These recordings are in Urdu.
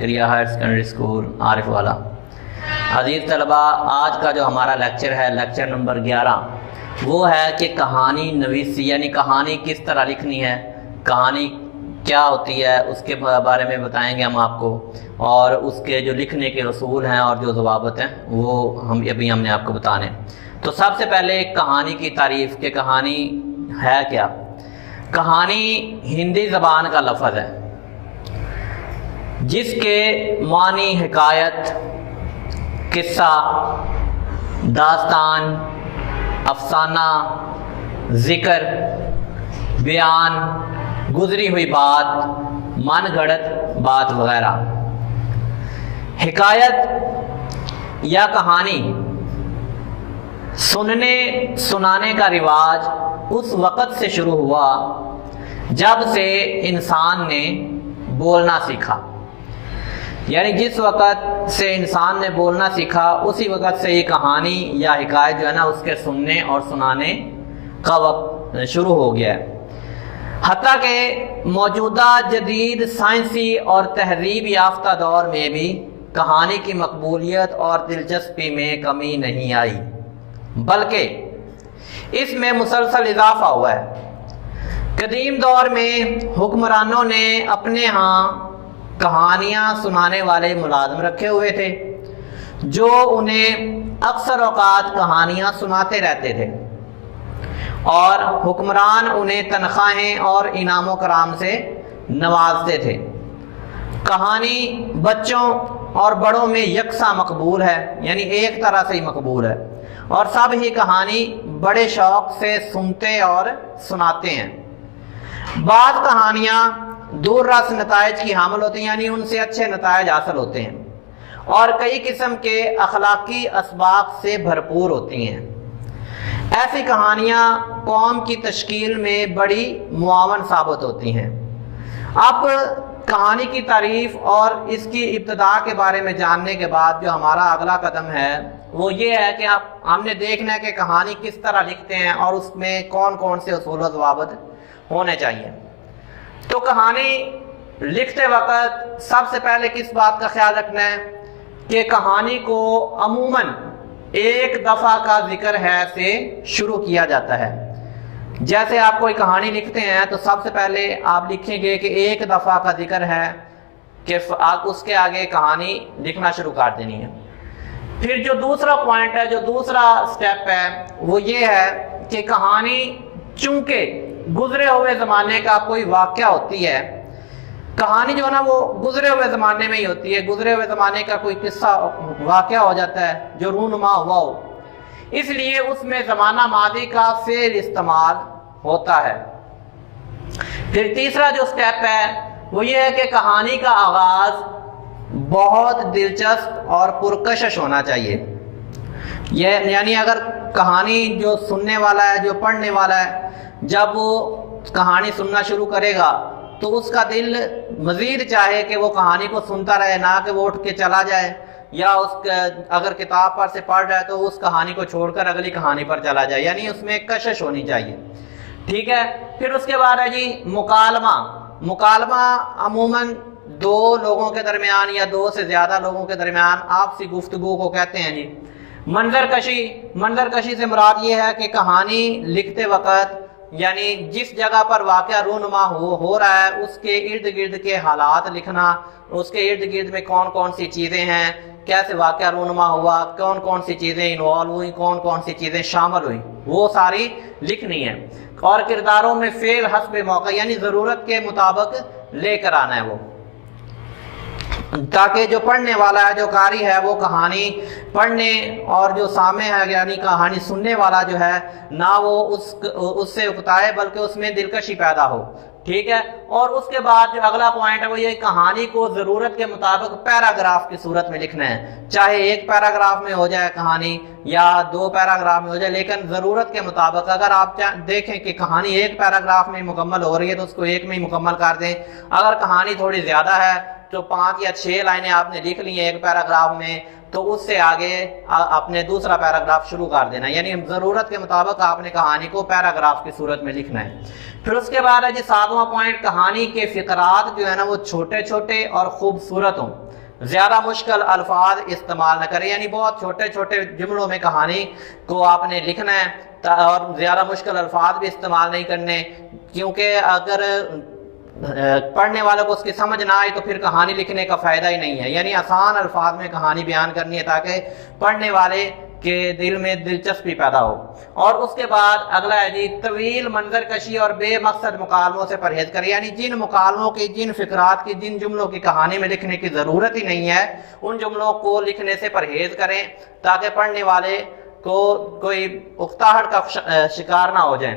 کریا ہائر سیکنڈری اسکول عارف والا۔ عزیز طلبہ، آج کا جو ہمارا لیکچر ہے لیکچر نمبر 11، وہ ہے کہ کہانی نویسی یعنی کہانی کس طرح لکھنی ہے، کہانی کیا ہوتی ہے، اس کے بارے میں بتائیں گے ہم آپ کو، اور اس کے جو لکھنے کے اصول ہیں اور جو ضوابط ہیں وہ ہم نے آپ کو بتانے۔ تو سب سے پہلے کہانی کی تعریف کہ کہانی ہے کیا۔ کہانی ہندی زبان کا لفظ ہے جس کے معنی حکایت، قصہ، داستان، افسانہ، ذکر، بیان، گزری ہوئی بات، من گھڑت بات وغیرہ۔ حکایت یا کہانی سننے سنانے کا رواج اس وقت سے شروع ہوا جب سے انسان نے بولنا سیکھا، یعنی جس وقت سے انسان نے بولنا سیکھا اسی وقت سے یہ کہانی یا حکایت جو ہے نا اس کے سننے اور سنانے کا وقت شروع ہو گیا ہے۔ حتیٰ کہ موجودہ جدید سائنسی اور تہذیب یافتہ دور میں بھی کہانی کی مقبولیت اور دلچسپی میں کمی نہیں آئی، بلکہ اس میں مسلسل اضافہ ہوا ہے۔ قدیم دور میں حکمرانوں نے اپنے ہاں کہانیاں سنانے والے ملازم رکھے ہوئے تھے جو انہیں اکثر اوقات کہانیاں سناتے رہتے تھے، اور حکمران انہیں تنخواہیں اور انعام و کرام سے نوازتے تھے۔ کہانی بچوں اور بڑوں میں یکساں مقبول ہے، یعنی ایک طرح سے ہی مقبول ہے، اور سب ہی کہانی بڑے شوق سے سنتے اور سناتے ہیں۔ بعض کہانیاں دور رس نتائج کی حامل ہوتی ہیں، یعنی ان سے اچھے نتائج حاصل ہوتے ہیں، اور کئی قسم کے اخلاقی اسباق سے بھرپور ہوتی ہیں۔ ایسی کہانیاں قوم کی تشکیل میں بڑی معاون ثابت ہوتی ہیں۔ اب کہانی کی تعریف اور اس کی ابتدا کے بارے میں جاننے کے بعد جو ہمارا اگلا قدم ہے وہ یہ ہے کہ ہم نے دیکھنا ہے کہ کہانی کس طرح لکھتے ہیں اور اس میں کون کون سے اصول و ضوابط ہونے چاہیے۔ تو کہانی لکھتے وقت سب سے پہلے کس بات کا خیال رکھنا ہے کہ کہانی کو عموماً ایک دفعہ کا ذکر ہے سے شروع کیا جاتا ہے۔ جیسے آپ کوئی کہانی لکھتے ہیں تو سب سے پہلے آپ لکھیں گے کہ ایک دفعہ کا ذکر ہے کہ آپ اس کے آگے کہانی لکھنا شروع کر دینی ہے۔ پھر جو دوسرا پوائنٹ ہے، جو دوسرا سٹیپ ہے وہ یہ ہے کہ کہانی چونکہ گزرے ہوئے زمانے کا کوئی واقعہ ہوتی ہے، کہانی جو ہے نا وہ گزرے ہوئے زمانے میں ہی ہوتی ہے، گزرے ہوئے زمانے کا کوئی قصہ واقعہ ہو جاتا ہے جو رونما ہوا ہو، اس لیے اس میں زمانہ ماضی کا فعل استعمال ہوتا ہے۔ پھر تیسرا جو سٹیپ ہے وہ یہ ہے کہ کہانی کا آغاز بہت دلچسپ اور پرکشش ہونا چاہیے، یعنی اگر کہانی جو سننے والا ہے، جو پڑھنے والا ہے، جب وہ کہانی سننا شروع کرے گا تو اس کا دل مزید چاہے کہ وہ کہانی کو سنتا رہے، نہ کہ وہ اٹھ کے چلا جائے، یا اگر کتاب پر سے پڑھ رہا ہے تو اس کہانی کو چھوڑ کر اگلی کہانی پر چلا جائے، یعنی اس میں کشش ہونی چاہیے۔ ٹھیک ہے، پھر اس کے بعد ہے جی مکالمہ عموماً دو لوگوں کے درمیان یا دو سے زیادہ لوگوں کے درمیان آپسی گفتگو کو کہتے ہیں جی۔ منظر کشی سے مراد یہ ہے کہ کہانی لکھتے وقت یعنی جس جگہ پر واقعہ رونما ہو رہا ہے اس کے ارد گرد کے حالات لکھنا، اس کے ارد گرد میں کون کون سی چیزیں ہیں، کیسے واقعہ رونما ہوا، کون کون سی چیزیں انوالو ہوئی، کون کون سی چیزیں شامل ہوئی، وہ ساری لکھنی ہے۔ اور کرداروں میں فعل حسب موقع یعنی ضرورت کے مطابق لے کر آنا ہے وہ، تاکہ جو پڑھنے والا ہے، جو قاری ہے، وہ کہانی پڑھنے اور جو سامع ہے یعنی کہانی سننے والا جو ہے نہ وہ اس سے اکتائے بلکہ اس میں دلکشی پیدا ہو۔ ٹھیک ہے، اور اس کے بعد جو اگلا پوائنٹ ہے وہ یہ کہانی کو ضرورت کے مطابق پیراگراف کی صورت میں لکھنا ہے، چاہے ایک پیراگراف میں ہو جائے کہانی یا دو پیراگراف میں ہو جائے، لیکن ضرورت کے مطابق۔ اگر آپ دیکھیں کہ کہانی ایک پیراگراف میں مکمل ہو رہی ہے تو اس کو ایک میں ہی مکمل کر دیں، اگر کہانی تھوڑی زیادہ ہے تو 5 یا 6 لائنیں آپ نے لکھ لی ہیں ایک پیراگراف میں، تو اس سے آگے اپنے دوسرا پیراگراف شروع کر دینا، یعنی ضرورت کے مطابق آپ نے کہانی کو پیراگراف کی صورت میں لکھنا ہے۔ پھر اس کے بعد ہے جی 7واں پوائنٹ، کہانی کے فقرات جو ہے نا وہ چھوٹے چھوٹے اور خوبصورت ہوں، زیادہ مشکل الفاظ استعمال نہ کریں، یعنی بہت چھوٹے چھوٹے جملوں میں کہانی کو آپ نے لکھنا ہے اور زیادہ مشکل الفاظ بھی استعمال نہیں کرنے، کیونکہ اگر پڑھنے والوں کو اس کی سمجھ نہ آئے تو پھر کہانی لکھنے کا فائدہ ہی نہیں ہے، یعنی آسان الفاظ میں کہانی بیان کرنی ہے تاکہ پڑھنے والے کے دل میں دلچسپی پیدا ہو۔ اور اس کے بعد اگلا ہے جی طویل منظر کشی اور بے مقصد مکالموں سے پرہیز کریں، یعنی جن مکالموں کی، جن فقرات کی، جن جملوں کی کہانی میں لکھنے کی ضرورت ہی نہیں ہے ان جملوں کو لکھنے سے پرہیز کریں تاکہ پڑھنے والے کو کوئی اکتاہٹ کا شکار نہ ہو جائیں۔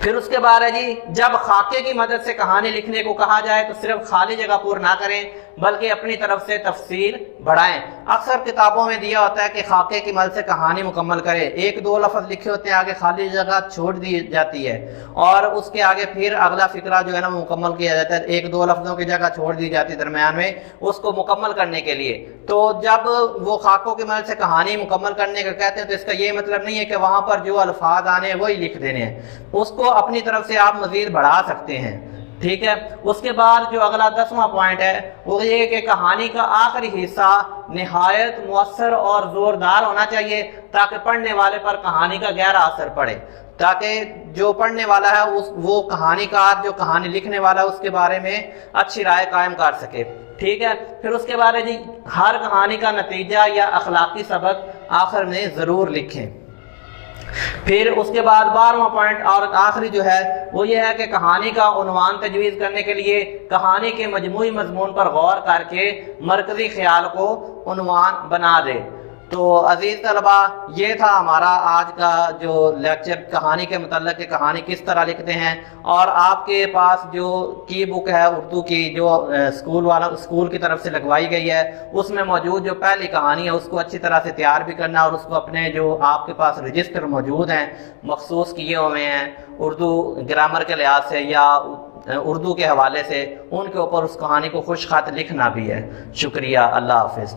پھر اس کے بعد ہے جی جب خاکے کی مدد سے کہانی لکھنے کو کہا جائے تو صرف خالی جگہ پر نہ کریں بلکہ اپنی طرف سے تفصیل بڑھائیں۔ اکثر کتابوں میں دیا ہوتا ہے کہ خاکے کی مدد سے کہانی مکمل کرے، 1-2 لفظ لکھے ہوتے ہیں، آگے خالی جگہ چھوڑ دی جاتی ہے اور اس کے آگے پھر اگلا فقرہ جو ہے نا وہ مکمل کیا جاتا ہے، 1-2 لفظوں کی جگہ چھوڑ دی جاتی ہے درمیان میں اس کو مکمل کرنے کے لیے۔ تو جب وہ خاکوں کی مدد سے کہانی مکمل کرنے کا کہتے ہیں تو اس کا یہ مطلب نہیں ہے کہ وہاں پر جو الفاظ آنے ہیں وہی لکھ دینے ہیں، اس کو اپنی طرف سے آپ مزید بڑھا سکتے ہیں، ٹھیک ہے۔ اس کے بعد جو اگلا 10واں پوائنٹ ہے وہ یہ کہ کہانی کا آخری حصہ نہایت مؤثر اور زوردار ہونا چاہیے تاکہ پڑھنے والے پر کہانی کا گہرا اثر پڑے، تاکہ جو پڑھنے والا ہے وہ کہانی کار جو کہانی لکھنے والا ہے اس کے بارے میں اچھی رائے قائم کر سکے، ٹھیک ہے۔ پھر اس کے بعد جی ہر کہانی کا نتیجہ یا اخلاقی سبق آخر میں ضرور لکھیں۔ پھر اس کے بعد 12واں پوائنٹ اور آخری جو ہے وہ یہ ہے کہ کہانی کا عنوان تجویز کرنے کے لیے کہانی کے مجموعی مضمون پر غور کر کے مرکزی خیال کو عنوان بنا دے۔ تو عزیز طلبہ یہ تھا ہمارا آج کا جو لیکچر کہانی کے متعلق کہ کہانی کس طرح لکھتے ہیں، اور آپ کے پاس جو کی بک ہے اردو کی جو اسکول کی طرف سے لگوائی گئی ہے اس میں موجود جو پہلی کہانی ہے اس کو اچھی طرح سے تیار بھی کرنا اور اس کو اپنے جو آپ کے پاس رجسٹر موجود ہیں مخصوص کیے ہوئے ہیں اردو گرامر کے لحاظ سے یا اردو کے حوالے سے، ان کے اوپر اس کہانی کو خوش خط لکھنا بھی ہے۔ شکریہ، اللہ حافظ۔